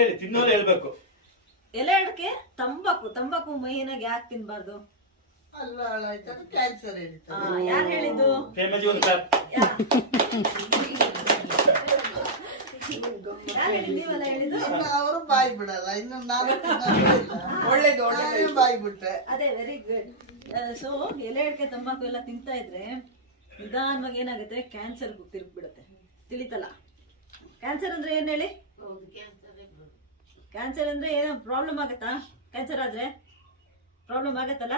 ಹೇಳಿ ತಿನ್ನೋರು ಹೇಳ್ಬೇಕು. ಎಲೆ ಅಡಿಕೆ ತಂಬಾಕು ತಂಬಾಕು ಮೈನಾಗ ಯಾಕೆ ತಿನ್ಬಾರ್ದು? ಅಲ್ಲ ಆಯ್ತು, ಅದು ಕ್ಯಾನ್ಸರ್ ಹೇಳಿತ್ತು. ಯಾರು ಹೇಳಿದ್ದು? ಪ್ರೇಮಜಿ ಒಂದು ಕ್ಲಾಪ್. ಯಾರು ಹೇಳಿದ್ದು? ನೀವೆಲ್ಲ ಹೇಳಿದ್ದು? ಅವರು ಬಾಯಿ ಬಿಡಲ್ಲ, ಇನ್ನು ನಾನು ಒಳ್ಳೇದು ಒಳ್ಳೆ ಬಾಯಿ ಬಿಟ್ರೆ. ಅದೇ ವೆರಿ ಗುಡ್. ಸೊ ಎಲೆ ಅಡಿಕೆ ತಂಬಾಕು ಎಲ್ಲ ತಿಂತಾ ಇದ್ರೆ ನಿಧಾನವಾಗಿ ಏನಾಗುತ್ತೆ, ಕ್ಯಾನ್ಸರ್ ತಿರುಗ್ಬಿಡುತ್ತೆ. ತಿಳಿತಲ್ಲ? ಕ್ಯಾನ್ಸರ್ ಅಂದ್ರೆ ಏನ್ ಹೇಳಿ? ಕ್ಯಾನ್ಸರ್ ಅಂದ್ರೆ ಏನೋ ಪ್ರಾಬ್ಲಮ್ ಆಗತ್ತಾ? ಕ್ಯಾನ್ಸರ್ ಆದ್ರೆ ಪ್ರಾಬ್ಲಮ್ ಆಗತ್ತಲ್ಲ.